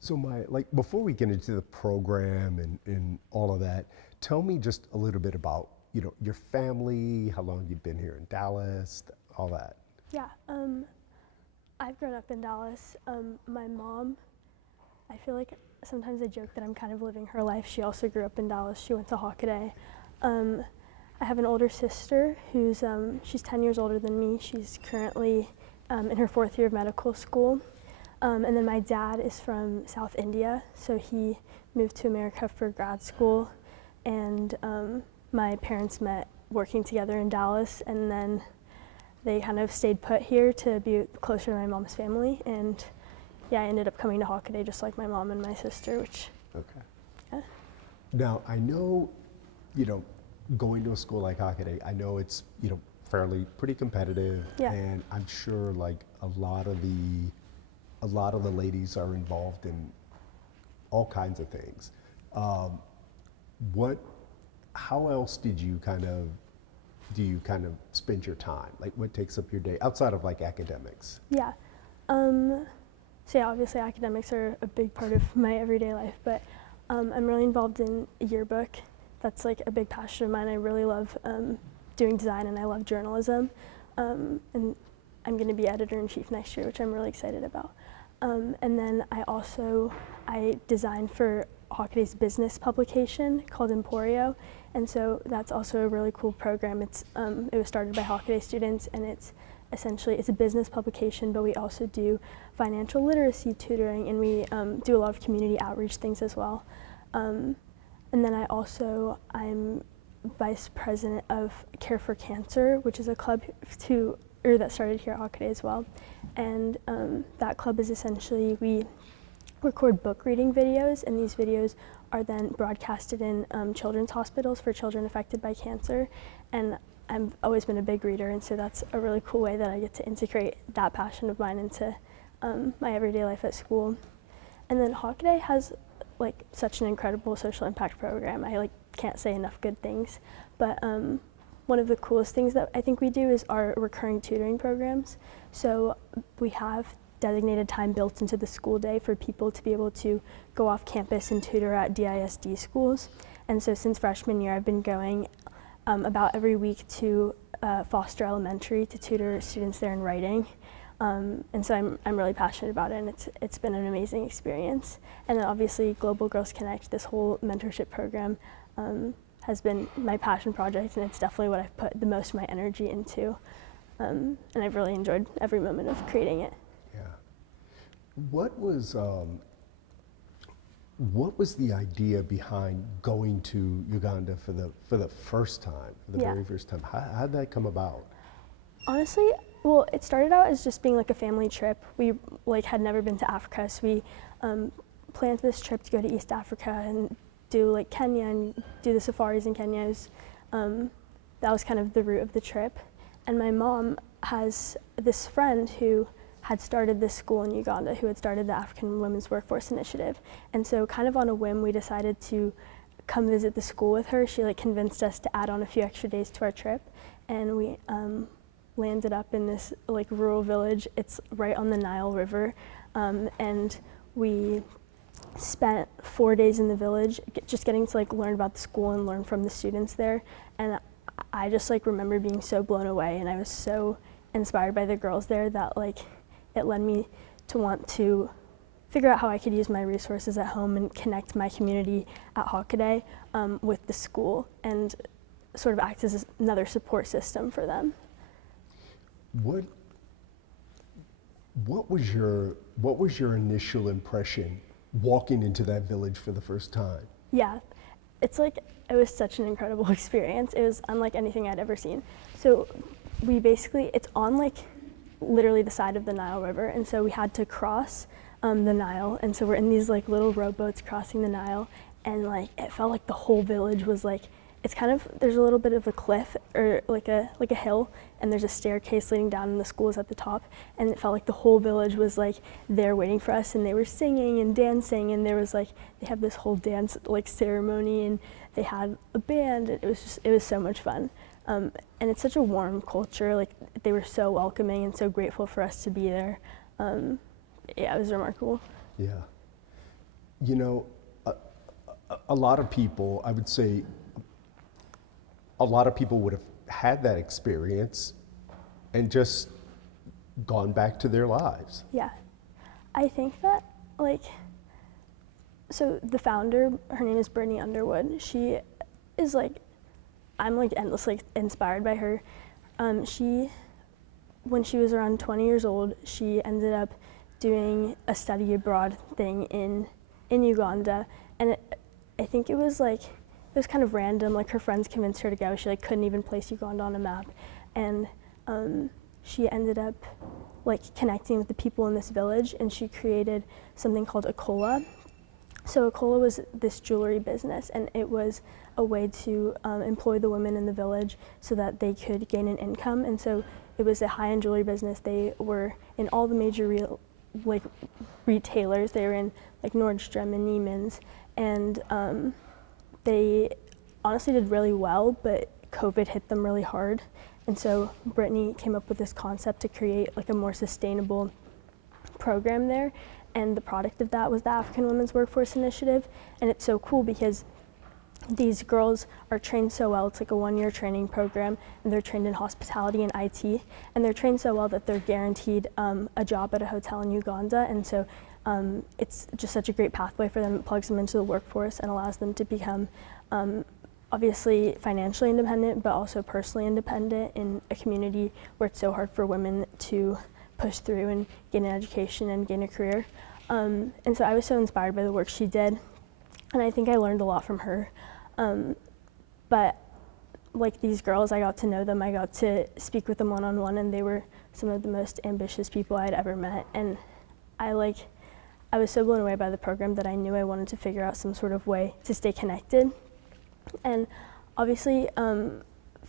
So before we get into the program and all of that, tell me just a little bit about, your family, how long you've been here in Dallas, all that. Yeah, I've grown up in Dallas. My mom, I feel like sometimes I joke that I'm kind of living her life. She also grew up in Dallas. She went to Hockaday. I have an older sister who's she's 10 years older than me. She's currently in her fourth year of medical school. And then my dad is from South India, so he moved to America for grad school. And my parents met working together in Dallas, and then they kind of stayed put here to be closer to my mom's family. And yeah, I ended up coming to Hockaday just like my mom and my sister, which, Okay. yeah. Now, I know, going to a school like Hockaday, I know it's, fairly pretty competitive. Yeah. And I'm sure like a lot of the ladies are involved in all kinds of things. How else do you kind of spend your time? Like what takes up your day outside of like academics? Yeah. So yeah, obviously academics are a big part of my everyday life, but I'm really involved in a yearbook. That's like a big passion of mine. I really love doing design, and I love journalism. And I'm going to be editor-in-chief next year, which I'm really excited about. And then I design for Hockaday's business publication called Emporio, and so that's also a really cool program. It was started by Hockaday students, and it's a business publication, but we also do financial literacy tutoring, and we do a lot of community outreach things as well. And then I'm vice president of Care for Cancer, which is a club that started here at Hockaday as well. And that club is essentially, we record book reading videos, and these videos are then broadcasted in children's hospitals for children affected by cancer. And I've always been a big reader, and so that's a really cool way that I get to integrate that passion of mine into my everyday life at school. And then Hockaday has like such an incredible social impact program. I can't say enough good things, but one of the coolest things that I think we do is our recurring tutoring programs. So we have designated time built into the school day for people to be able to go off campus and tutor at DISD schools. And so since freshman year, I've been going about every week to Foster Elementary to tutor students there in writing. And so I'm really passionate about it, and it's been an amazing experience. And then obviously Global Girls Connect, this whole mentorship program, has been my passion project, and it's definitely what I've put the most of my energy into. And I've really enjoyed every moment of creating it. Yeah. What was the idea behind going to Uganda for the first time, for the very first time? How did that come about? Honestly, well, it started out as just being like a family trip. We had never been to Africa, so we planned this trip to go to East Africa and do like Kenya and do the safaris in Kenya. That was kind of the root of the trip. And my mom has this friend who had started this school in Uganda, who had started the African Women's Workforce Initiative. And so kind of on a whim, we decided to come visit the school with her. She convinced us to add on a few extra days to our trip. And we landed up in this rural village. It's right on the Nile River. And we spent 4 days in the village just getting to learn about the school and learn from the students there. And I just remember being so blown away, and I was so inspired by the girls there that it led me to want to figure out how I could use my resources at home and connect my community at Hockaday with the school and sort of act as another support system for them. What was your initial impression walking into that village for the first time? Yeah, it was such an incredible experience. It was unlike anything I'd ever seen. So it's on literally the side of the Nile River, and so we had to cross the Nile, and so we're in these little rowboats crossing the Nile, and it felt like the whole village was it's kind of, there's a little bit of a cliff or a hill, and there's a staircase leading down, and the school is at the top, and it felt like the whole village was there waiting for us, and they were singing and dancing, and there was they have this whole dance ceremony, and they had a band, and it was so much fun. And it's such a warm culture, they were so welcoming and so grateful for us to be there. Yeah, it was remarkable. Yeah. You know, a lot of people, I would say, a lot of people would have had that experience and just gone back to their lives. Yeah. I think that, like, so the founder, her name is Brittany Underwood. She is like, I'm like endlessly inspired by her. When she was around 20 years old, she ended up doing a study abroad thing in Uganda, and I think it was kind of random. Like, her friends convinced her to go. She like couldn't even place Uganda on a map, and she ended up like connecting with the people in this village, and she created something called Akola. So Akola was this jewelry business, and it was a way to employ the women in the village so that they could gain an income. And so it was a high-end jewelry business. They were in all the major retailers. They were in like Nordstrom and Neiman's, and they honestly did really well, but COVID hit them really hard. And so Brittany came up with this concept to create like a more sustainable program there. And the product of that was the African Women's Workforce Initiative. And it's so cool because these girls are trained so well. It's like a 1-year training program, and they're trained in hospitality and IT. And they're trained so well that they're guaranteed a job at a hotel in Uganda. And so it's just such a great pathway for them. It plugs them into the workforce and allows them to become obviously financially independent, but also personally independent in a community where it's so hard for women to push through and gain an education and gain a career. And so I was so inspired by the work she did, and I think I learned a lot from her. But like these girls, I got to know them, I got to speak with them one-on-one, and they were some of the most ambitious people I had ever met. And I was so blown away by the program that I knew I wanted to figure out some sort of way to stay connected. And obviously,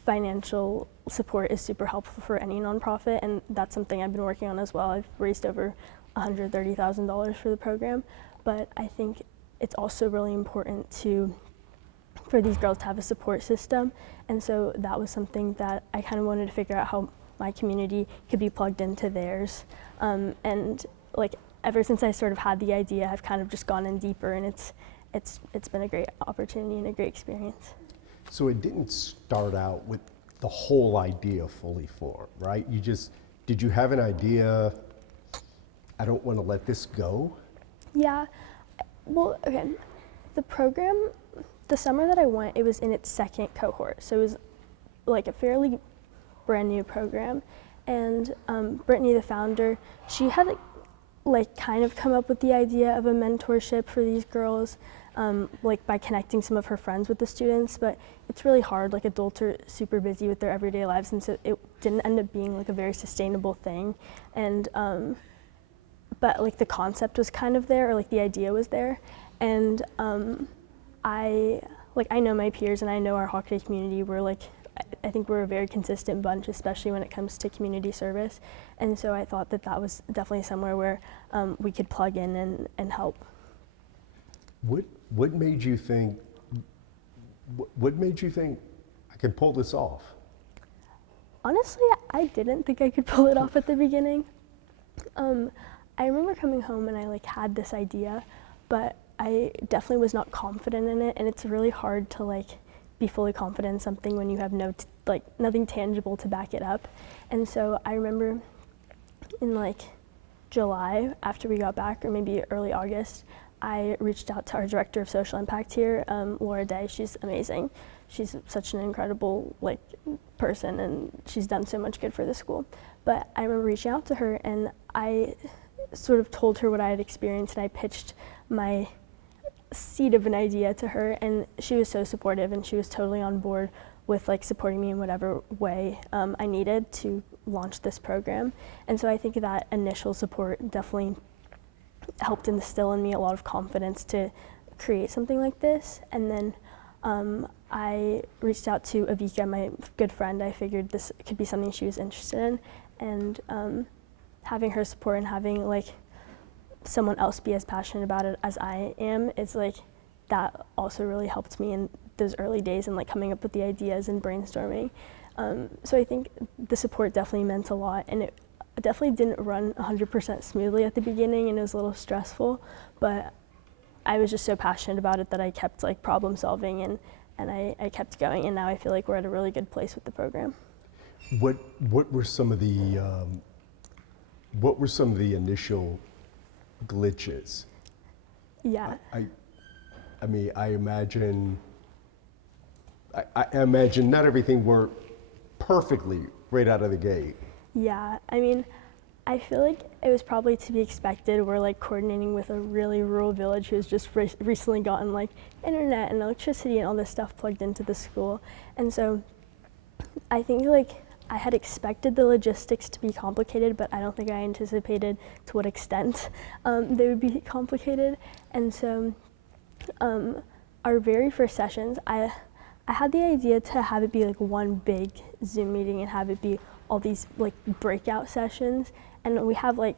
financial support is super helpful for any nonprofit, and that's something I've been working on as well. I've raised over $130,000 for the program, but I think it's also really important for these girls to have a support system, and so that was something that I kind of wanted to figure out how my community could be plugged into theirs. And like ever since I sort of had the idea, I've kind of just gone in deeper, and it's been a great opportunity and a great experience. So it didn't start out with the whole idea fully formed, right? Did you have an idea, I don't want to let this go? Yeah, well, okay, the program, the summer that I went, it was in its second cohort, so it was like a fairly brand new program. And Brittany, the founder, she had like kind of come up with the idea of a mentorship for these girls, like by connecting some of her friends with the students, but it's really hard. Like, adults are super busy with their everyday lives, and so it didn't end up being like a very sustainable thing. And but like the concept was kind of there, or like the idea was there. And I know my peers, and I know our Hockaday community. I think we're a very consistent bunch, especially when it comes to community service. And so I thought that was definitely somewhere where we could plug in and help. What made you think I could pull this off? Honestly, I didn't think I could pull it off at the beginning. I remember coming home and I had this idea, but I definitely was not confident in it, and it's really hard to be fully confident in something when you have nothing tangible to back it up. And so I remember in July, after we got back, or maybe early August, I reached out to our director of social impact here, Laura Day. She's amazing. She's such an incredible person, and she's done so much good for the school. But I remember reaching out to her, and I sort of told her what I had experienced, and I pitched my seed of an idea to her, and she was so supportive, and she was totally on board with supporting me in whatever way I needed to launch this program. And so I think that initial support definitely helped instill in me a lot of confidence to create something like this. And then I reached out to Avika, my good friend. I figured this could be something she was interested in, and having her support and having someone else be as passionate about it as I am, it's that also really helped me in those early days and coming up with the ideas and brainstorming. So I think the support definitely meant a lot, and it definitely didn't run 100% smoothly at the beginning, and it was a little stressful, but I was just so passionate about it that I kept like problem solving and I kept going, and now I feel like we're at a really good place with the program. What were some of the initial glitches? Yeah. I mean, I imagine not everything worked perfectly right out of the gate. Yeah, I mean, I feel like it was probably to be expected. We're like coordinating with a really rural village who's just recently gotten like internet and electricity and all this stuff plugged into the school. And so I think like I had expected the logistics to be complicated, but I don't think I anticipated to what extent they would be complicated. And so our very first sessions, I had the idea to have it be like one big Zoom meeting and have it be all these like breakout sessions. And we have like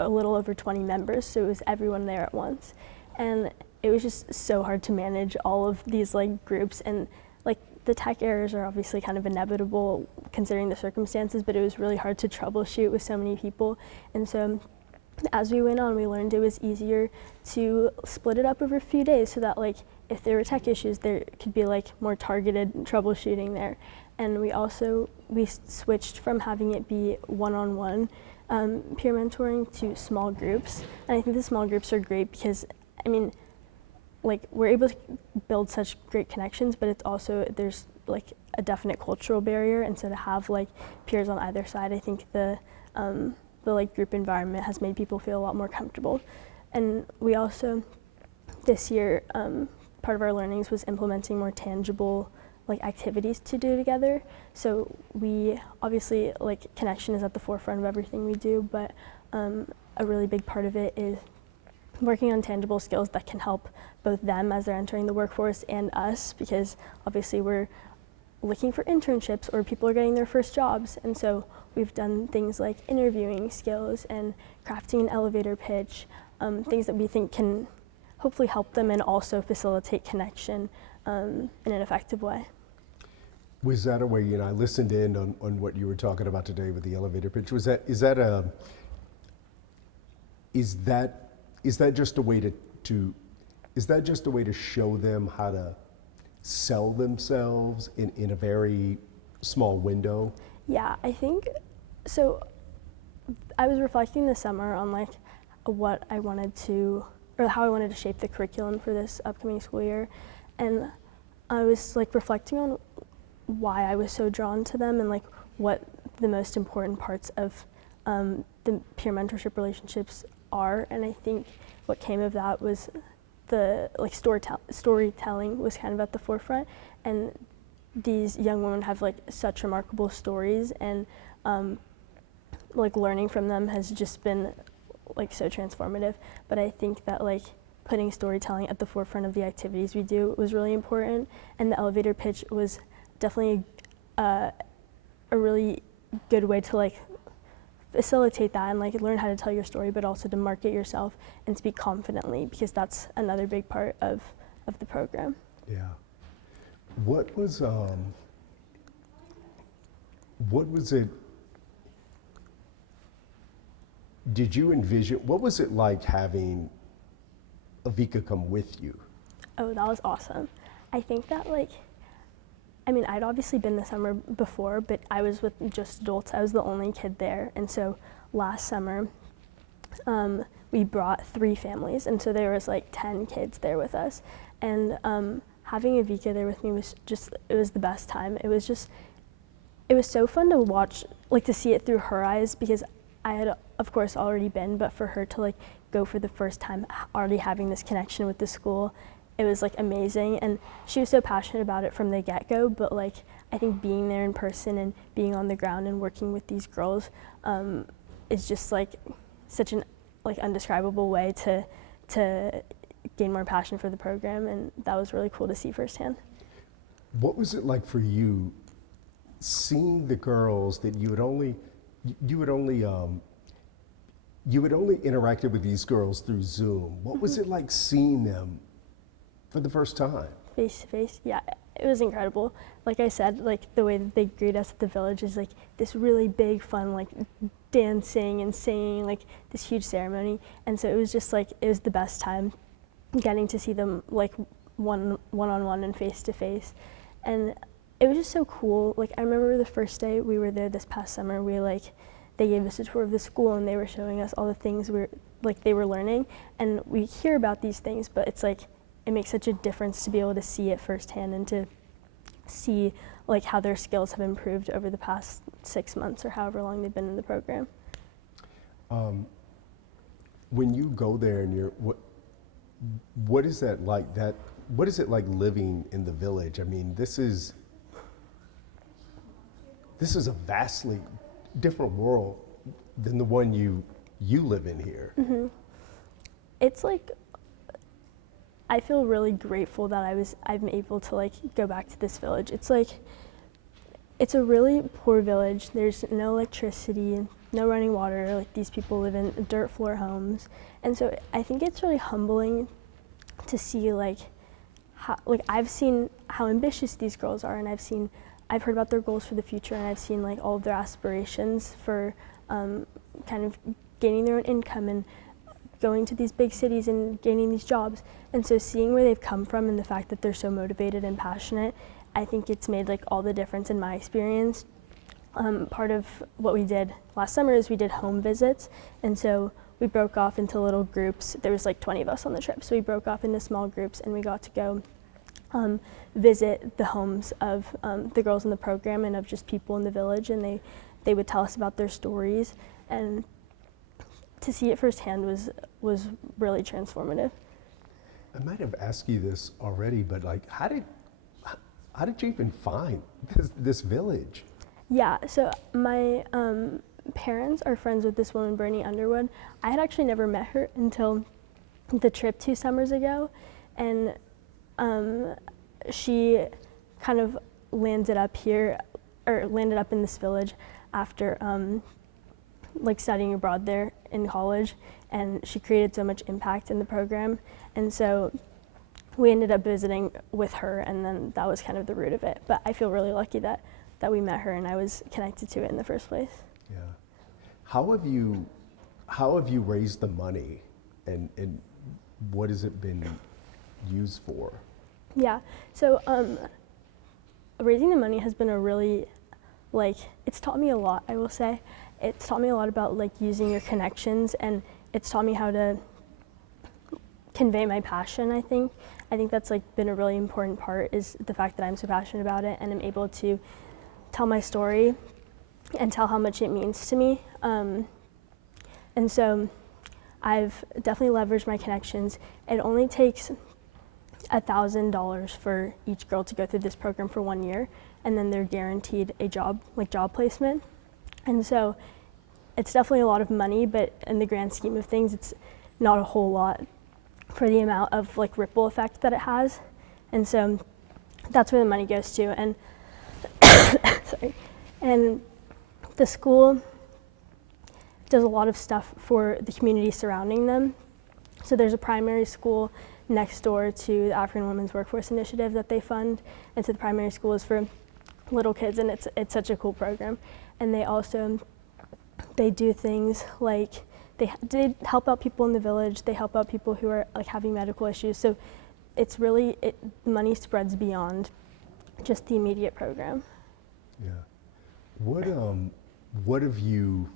a little over 20 members, so it was everyone there at once. And it was just so hard to manage all of these like groups, and like the tech errors are obviously kind of inevitable considering the circumstances, but it was really hard to troubleshoot with so many people. And so as we went on, we learned it was easier to split it up over a few days so that like if there were tech issues, there could be like more targeted troubleshooting there. And we switched from having it be one-on-one peer mentoring to small groups. And I think the small groups are great because, I mean, like we're able to build such great connections, but it's also, there's like a definite cultural barrier. And so to have like peers on either side, I think the like group environment has made people feel a lot more comfortable. And we also, this year, part of our learnings was implementing more tangible like activities to do together. So we obviously, like connection is at the forefront of everything we do, but a really big part of it is working on tangible skills that can help both them as they're entering the workforce and us, because obviously we're looking for internships or people are getting their first jobs. And so we've done things like interviewing skills and crafting an elevator pitch, things that we think can hopefully help them and also facilitate connection in an effective way. Was that a way, you know, I listened in on what you were talking about today with the elevator pitch. Is that just a way to show them how to sell themselves in a very small window? Yeah, I think so. I was reflecting this summer on like what I wanted to, or how I wanted to shape the curriculum for this upcoming school year, and I was like reflecting on why I was so drawn to them and like what the most important parts of the peer mentorship relationships are. And I think what came of that was the like storytelling was kind of at the forefront, and these young women have like such remarkable stories, and like learning from them has just been like so transformative. But I think that like putting storytelling at the forefront of the activities we do was really important, and the elevator pitch was definitely a really good way to like facilitate that and like learn how to tell your story, but also to market yourself and speak confidently, because that's another big part of the program. Yeah. What was it? Did you envision, what was it like having Avika come with you? Oh, that was awesome. I think that like, I mean, I'd obviously been the summer before, but I was with just adults. I was the only kid there. And so last summer, we brought 3 families. And so there was like 10 kids there with us. And having Avika there with me was just, it was the best time. It was so fun to watch, like to see it through her eyes, because I had, of course, already been, but for her to like go for the first time, already having this connection with the school, it was like amazing. And she was so passionate about it from the get-go, but like I think being there in person and being on the ground and working with these girls is just like such an like undescribable way to gain more passion for the program, and that was really cool to see firsthand. What was it like for you seeing the girls that you had only interacted with these girls through Zoom? What was it like seeing them for the first time? Face to face, yeah, it was incredible. Like I said, like the way that they greet us at the village is like this really big fun, like dancing and singing, like this huge ceremony. And so it was just like, it was the best time. getting to see them like one-on-one and face-to-face. And it was just so cool. Like I remember the first day we were there this past summer, they gave us a tour of the school and they were showing us all the things they were learning. And we hear about these things, but it's like, it makes such a difference to be able to see it firsthand and to see like how their skills have improved over the past 6 months or however long they've been in the program. When you go there and what is that like? What is it like living in the village? I mean, this is a vastly different world than the one you live in here. Mm-hmm. It's like, I feel really grateful that I'm able to like go back to this village. It's like, it's a really poor village. There's no electricity, no running water. Like these people live in dirt floor homes. And so I think it's really humbling to see like how, like I've seen how ambitious these girls are, and I've heard about their goals for the future, and I've seen like all of their aspirations for kind of gaining their own income and going to these big cities and gaining these jobs. And so seeing where they've come from and the fact that they're so motivated and passionate, I think it's made like all the difference in my experience. Part of what we did last summer is we did home visits, and so we broke off into little groups. There was like 20 of us on the trip, so we broke off into small groups and we got to go visit the homes of the girls in the program and of just people in the village, and they would tell us about their stories, and to see it firsthand was really transformative. I might have asked you this already, but like, how did you even find this village? Yeah, so my parents are friends with this woman, Bernie Underwood. I had actually never met her until the trip 2 summers ago, and she kind of landed up in this village after like studying abroad there in college, and she created so much impact in the program, and so we ended up visiting with her, and then that was kind of the root of it. But I feel really lucky that we met her and I was connected to it in the first place. Yeah. How have you raised the money, and what has it been used for? Yeah, so raising the money has been a really, like, it's taught me a lot, I will say. It's taught me a lot about like using your connections, and it's taught me how to convey my passion, I think. I think that's like been a really important part, is the fact that I'm so passionate about it and I'm able to tell my story and tell how much it means to me. And so I've definitely leveraged my connections. It only takes $1,000 for each girl to go through this program for 1 year, and then they're guaranteed a job, like job placement. And so it's definitely a lot of money, but in the grand scheme of things, it's not a whole lot for the amount of like ripple effect that it has. And so that's where the money goes to. And sorry. And the school does a lot of stuff for the community surrounding them. So there's a primary school next door to the African Women's Workforce Initiative that they fund. And so the primary school is for little kids, and it's such a cool program. And they do things like they help out people in the village, they help out people who are like having medical issues. So it's really, money spreads beyond just the immediate program. Yeah. What have you,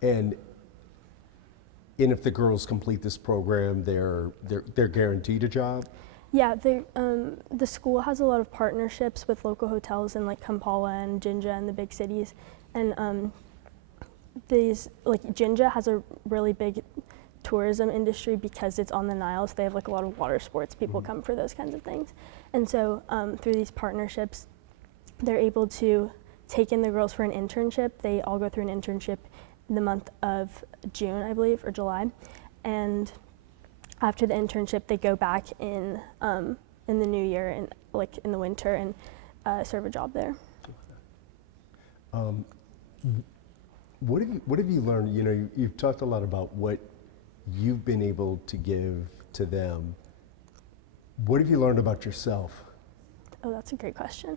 and if the girls complete this program, they're guaranteed a job? Yeah, the school has a lot of partnerships with local hotels in like Kampala and Jinja and the big cities, and Jinja has a really big tourism industry because it's on the Nile, so they have like a lot of water sports. People come for those kinds of things, and so through these partnerships, they're able to take in the girls for an internship. They all go through an internship in the month of June, I believe, or July, and after the internship, they go back in the new year and like in the winter and serve a job there. What have you learned? You know, you've talked a lot about what you've been able to give to them. What have you learned about yourself? Oh, that's a great question.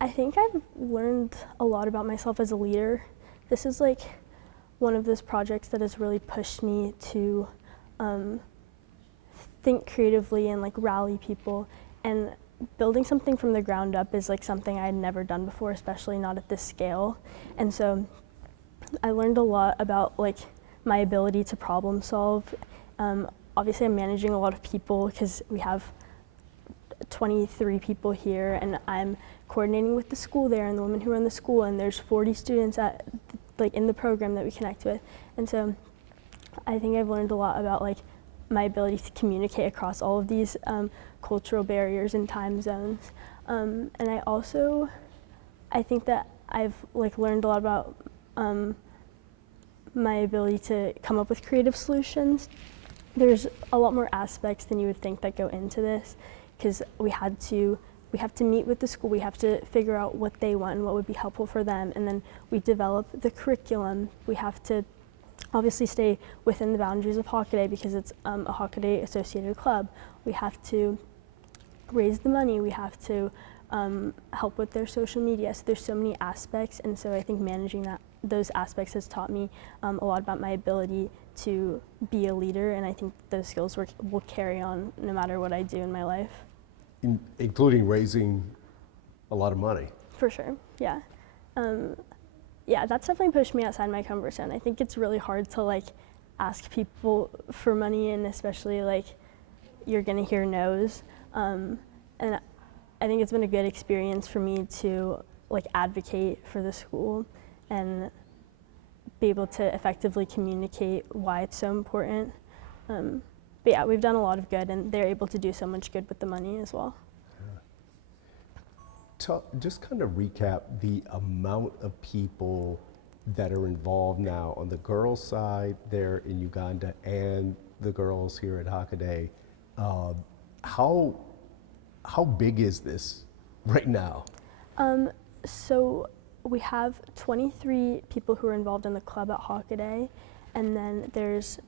I think I've learned a lot about myself as a leader. This is like one of those projects that has really pushed me to um, think creatively and like rally people. And building something from the ground up is like something I had never done before, especially not at this scale. And so I learned a lot about like my ability to problem solve. Obviously, I'm managing a lot of people because we have 23 people here, and I'm coordinating with the school there and the women who run the school, and there's 40 students at like in the program that we connect with. And so I think I've learned a lot about like my ability to communicate across all of these cultural barriers and time zones. And I think that I've like learned a lot about my ability to come up with creative solutions. There's a lot more aspects than you would think that go into this, because we have to meet with the school, we have to figure out what they want and what would be helpful for them, and then we develop the curriculum. We have to obviously stay within the boundaries of Hockaday because it's a Hockaday associated club. We have to raise the money, we have to help with their social media. So there's so many aspects, and so I think managing those aspects has taught me a lot about my ability to be a leader, and I think those skills will carry on no matter what I do in my life. Including raising a lot of money. For sure, yeah. Yeah, that's definitely pushed me outside my comfort zone. I think it's really hard to like ask people for money, and especially like you're gonna hear no's. And I think it's been a good experience for me to like advocate for the school and be able to effectively communicate why it's so important. But yeah, we've done a lot of good, and they're able to do so much good with the money as well. Just kind of recap the amount of people that are involved now on the girls' side there in Uganda and the girls here at Hockaday. How big is this right now? So we have 23 people who are involved in the club at Hockaday, and then there's,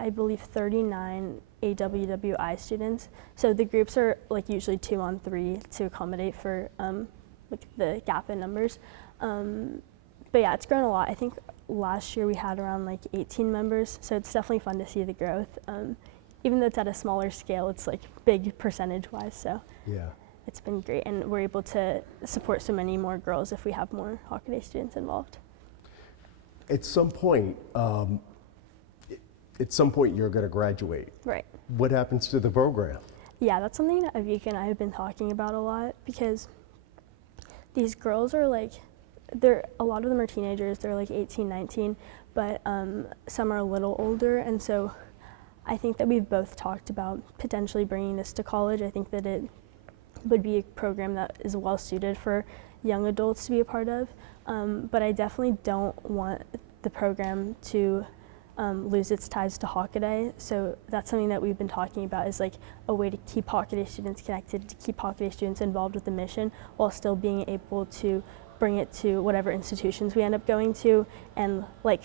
I believe, 39 AWWI students. So the groups are like usually 2 on 3 to accommodate for like the gap in numbers. But yeah, it's grown a lot. I think last year we had around like 18 members, so it's definitely fun to see the growth. Even though it's at a smaller scale, it's like big percentage-wise. So Yeah. it's been great, and we're able to support so many more girls if we have more Hockaday students involved. At some point, you're going to graduate. Right. What happens to the program? Yeah, that's something that Avika and I have been talking about a lot, because these girls are like, a lot of them are teenagers, they're like 18, 19, but some are a little older, and so I think that we've both talked about potentially bringing this to college. I think that it would be a program that is well suited for young adults to be a part of, but I definitely don't want the program to lose its ties to Hockaday. So that's something that we've been talking about, is like a way to keep Hockaday students connected, to keep Hockaday students involved with the mission while still being able to bring it to whatever institutions we end up going to. And like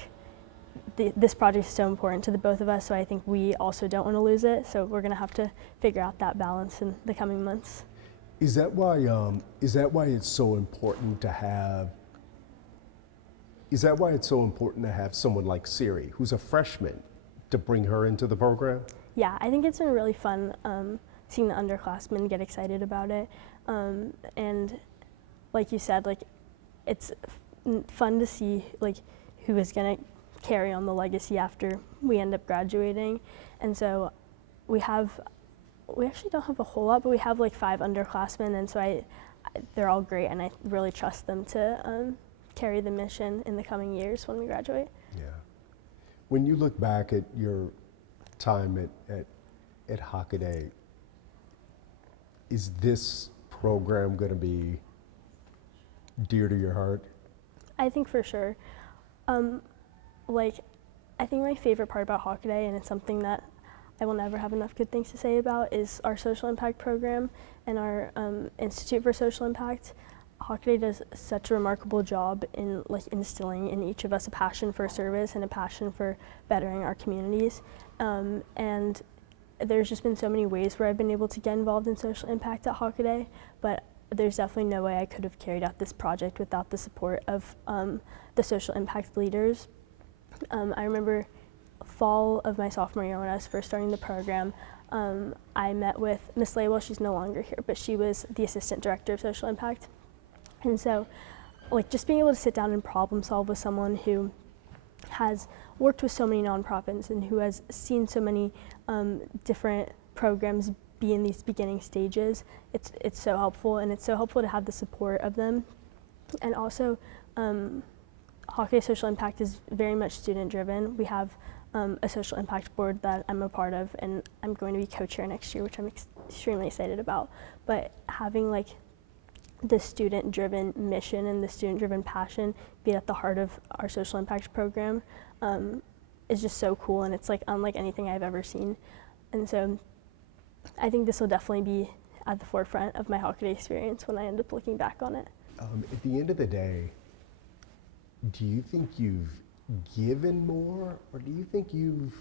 this project is so important to the both of us, so I think we also don't want to lose it. So we're going to have to figure out that balance in the coming months. Is that why it's so important to have? Is that why it's so important to have someone like Siri, who's a freshman, to bring her into the program? Yeah, I think it's been really fun seeing the underclassmen get excited about it, and like you said, like it's fun to see like who is going to carry on the legacy after we end up graduating. And so we actually don't have a whole lot, but we have like 5 underclassmen, and so they're all great, and I really trust them to carry the mission in the coming years when we graduate. Yeah. When you look back at your time at Hockaday, is this program going to be dear to your heart? I think for sure. I think my favorite part about Hockaday, and it's something that I will never have enough good things to say about, is our social impact program and our Institute for Social Impact. Hockaday does such a remarkable job in like instilling in each of us a passion for service and a passion for bettering our communities. And there's just been so many ways where I've been able to get involved in social impact at Hockaday, but there's definitely no way I could have carried out this project without the support of the social impact leaders. I remember fall of my sophomore year when I was first starting the program, I met with Miss Label. She's no longer here, but she was the assistant director of social impact. And so, like, just being able to sit down and problem solve with someone who has worked with so many nonprofits and who has seen so many different programs be in these beginning stages, it's so helpful, and it's so helpful to have the support of them. And also, Hockaday Social Impact is very much student driven. We have a social impact board that I'm a part of, and I'm going to be co-chair next year, which I'm extremely excited about. But having like the student driven mission and the student driven passion be at the heart of our social impact program is just so cool, and it's like unlike anything I've ever seen. And so I think this will definitely be at the forefront of my Hockaday experience when I end up looking back on it. At the end of the day, do you think you've given more, or do you think you've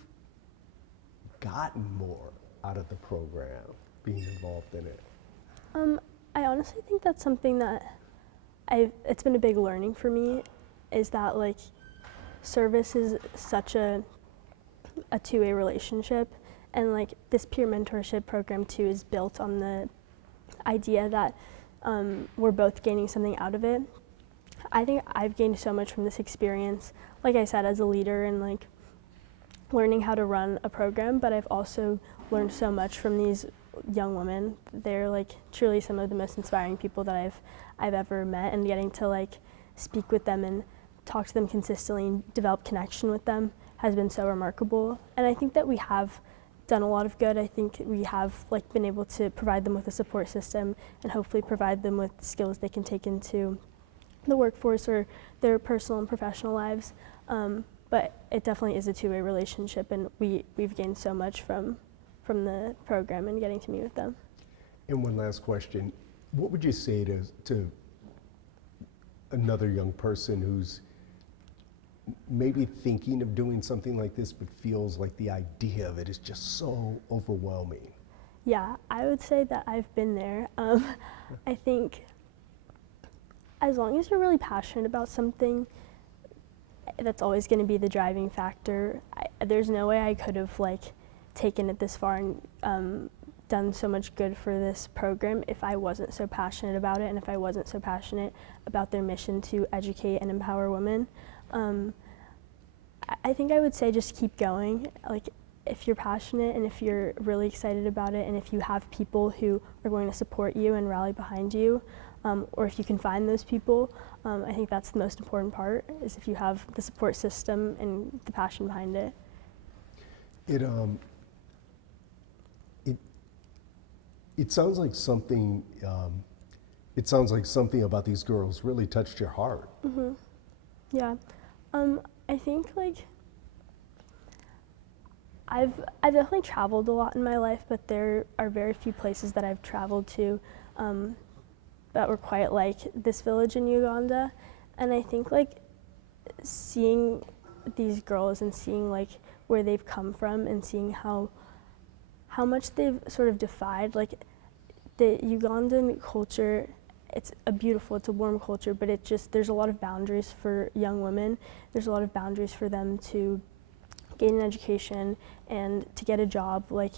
gotten more out of the program being involved in it? I honestly think that's something that it's been a big learning for me, is that like service is such a two-way relationship, and like this peer mentorship program too is built on the idea that we're both gaining something out of it. I think I've gained so much from this experience, like I said, as a leader and like learning how to run a program, but I've also learned so much from these young women. They're like truly some of the most inspiring people that I've ever met, and getting to like speak with them and talk to them consistently and develop connection with them has been so remarkable. And I think that we have done a lot of good. I think we have like been able to provide them with a support system and hopefully provide them with skills they can take into the workforce or their personal and professional lives. But it definitely is a two-way relationship, and we've gained so much from the program and getting to meet with them. And one last question, what would you say to another young person who's maybe thinking of doing something like this but feels like the idea of it is just so overwhelming? Yeah, I would say that I've been there. I think as long as you're really passionate about something, that's always going to be the driving factor. There's no way I could have like taken it this far and done so much good for this program if I wasn't so passionate about it, and if I wasn't so passionate about their mission to educate and empower women. I think I would say just keep going. Like, if you're passionate and if you're really excited about it, and if you have people who are going to support you and rally behind you, or if you can find those people, I think that's the most important part, is if you have the support system and the passion behind it. It sounds like something. It sounds like something about these girls really touched your heart. Mm-hmm. Yeah, I think like I've definitely traveled a lot in my life, but there are very few places that I've traveled to that were quite like this village in Uganda. And I think like seeing these girls and seeing like where they've come from and seeing how much they've sort of defied, like the Ugandan culture, it's a warm culture, but there's a lot of boundaries for young women. There's a lot of boundaries for them to gain an education and to get a job. Like,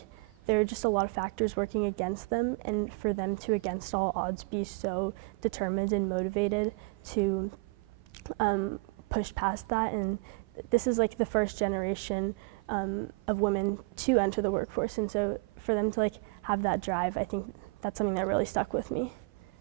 there are just a lot of factors working against them, and for them to, against all odds, be so determined and motivated to push past that. And this is like the first generation of women to enter the workforce, and so for them to like have that drive, I think that's something that really stuck with me.